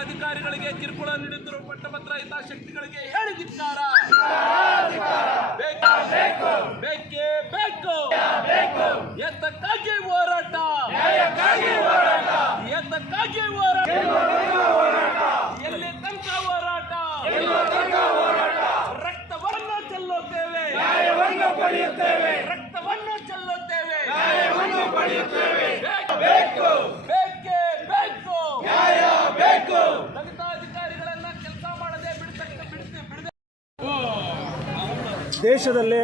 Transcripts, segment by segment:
ಅಧಿಕಾರಿಗಳಿಗೆ ಕಿರುಕುಳ ನೀಡುತ್ತಿರುವ ಪಟ್ಟಭದ್ರ ಹಿತಾಸಕ್ತಿಗಳಿಗೆ ಹೇಳಿದಿದ್ದಾರ? ಬೇಕೇ ಬೇಕು. ಎತ್ತಕ್ಕಾಗಿ ಹೋರಾಟ. ಎತ್ತಕ್ಕಾಗಿ ಹೋರಾಟ. ಎಲ್ಲಿ ತನಕ ಹೋರಾಟ? ರಕ್ತವನ್ನು ಚೆಲ್ಲುತ್ತೇವೆ. ರಕ್ತವನ್ನು ಚೆಲ್ಲುತ್ತೇವೆ. ಬೇಕು ಬೇಕೇ. ಬೇಕು ಯಾ ಬೇಕು ದೇಶದಲ್ಲೇ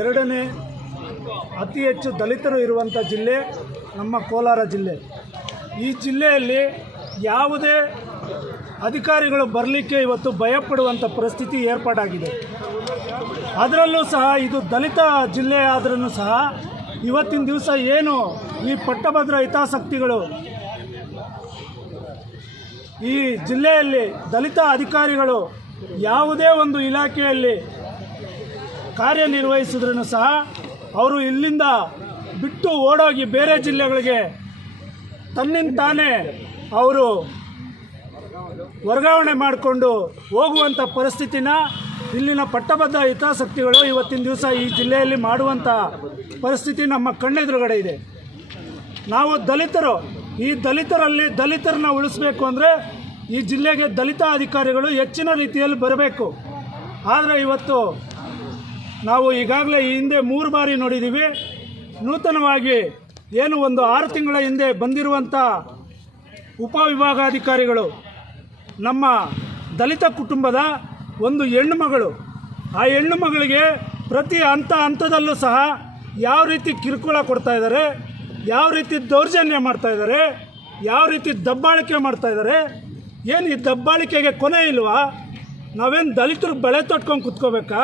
ಎರಡನೇ ಅತಿ ಹೆಚ್ಚು ದಲಿತರು ಇರುವಂಥ ಜಿಲ್ಲೆ ನಮ್ಮ ಕೋಲಾರ ಜಿಲ್ಲೆ. ಈ ಜಿಲ್ಲೆಯಲ್ಲಿ ಯಾವುದೇ ಅಧಿಕಾರಿಗಳು ಬರಲಿಕ್ಕೆ ಇವತ್ತು ಭಯಪಡುವಂಥ ಪರಿಸ್ಥಿತಿ ಏರ್ಪಾಡಾಗಿದೆ. ಅದರಲ್ಲೂ ಸಹ ಇದು ದಲಿತ ಜಿಲ್ಲೆ ಆದ್ರೂ ಸಹ ಇವತ್ತಿನ ದಿವಸ ಏನು ಈ ಪಟ್ಟಭದ್ರ ಹಿತಾಸಕ್ತಿಗಳು ಈ ಜಿಲ್ಲೆಯಲ್ಲಿ ದಲಿತ ಅಧಿಕಾರಿಗಳು ಯಾವುದೇ ಒಂದು ಇಲಾಖೆಯಲ್ಲಿ ಕಾರ್ಯನಿರ್ವಹಿಸಿದ್ರೂ ಸಹ ಅವರು ಇಲ್ಲಿಂದ ಬಿಟ್ಟು ಓಡೋಗಿ ಬೇರೆ ಜಿಲ್ಲೆಗಳಿಗೆ ತನ್ನಿಂದ ತಾನೇ ಅವರು ವರ್ಗಾವಣೆ ಮಾಡಿಕೊಂಡು ಹೋಗುವಂಥ ಪರಿಸ್ಥಿತಿನ ಇಲ್ಲಿನ ಪಟ್ಟಬದ್ಧ ಹಿತಾಸಕ್ತಿಗಳು ಇವತ್ತಿನ ದಿವಸ ಈ ಜಿಲ್ಲೆಯಲ್ಲಿ ಮಾಡುವಂಥ ಪರಿಸ್ಥಿತಿ ನಮ್ಮ ಕಣ್ಣೆದುರುಗಡೆ ಇದೆ. ನಾವು ದಲಿತರು, ಈ ದಲಿತರಲ್ಲಿ ದಲಿತರನ್ನ ಉಳಿಸ್ಬೇಕು ಅಂದರೆ ಈ ಜಿಲ್ಲೆಗೆ ದಲಿತ ಅಧಿಕಾರಿಗಳು ಹೆಚ್ಚಿನ ರೀತಿಯಲ್ಲಿ ಬರಬೇಕು. ಆದರೆ ಇವತ್ತು ನಾವು ಈಗಾಗಲೇ ಹಿಂದೆ ಮೂರು ಬಾರಿ ನೋಡಿದ್ದೀವಿ ನೂತನವಾಗಿ ಏನು ಒಂದು ಆರು ತಿಂಗಳ ಹಿಂದೆ ಬಂದಿರುವಂಥ ಉಪವಿಭಾಗಾಧಿಕಾರಿಗಳು, ನಮ್ಮ ದಲಿತ ಕುಟುಂಬದ ಒಂದು ಹೆಣ್ಣು ಮಗಳು. ಆ ಹೆಣ್ಣು ಮಗಳಿಗೆ ಪ್ರತಿ ಹಂತ ಹಂತದಲ್ಲೂ ಸಹ ಯಾವ ರೀತಿ ಕಿರುಕುಳ ಕೊಡ್ತಾ ಇದ್ದಾರೆ, ಯಾವ ರೀತಿ ದೌರ್ಜನ್ಯ ಮಾಡ್ತಾ ಇದ್ದಾರೆ, ಯಾವ ರೀತಿ ದಬ್ಬಾಳಿಕೆ ಮಾಡ್ತಾ ಇದ್ದಾರೆ, ಏನು ಈ ದಬ್ಬಾಳಿಕೆಗೆ ಕೊನೆ ಇಲ್ವಾ? ನಾವೇನು ದಲಿತರು ಬಳೆ ತೊಟ್ಕೊಂಡು ಕುತ್ಕೋಬೇಕಾ?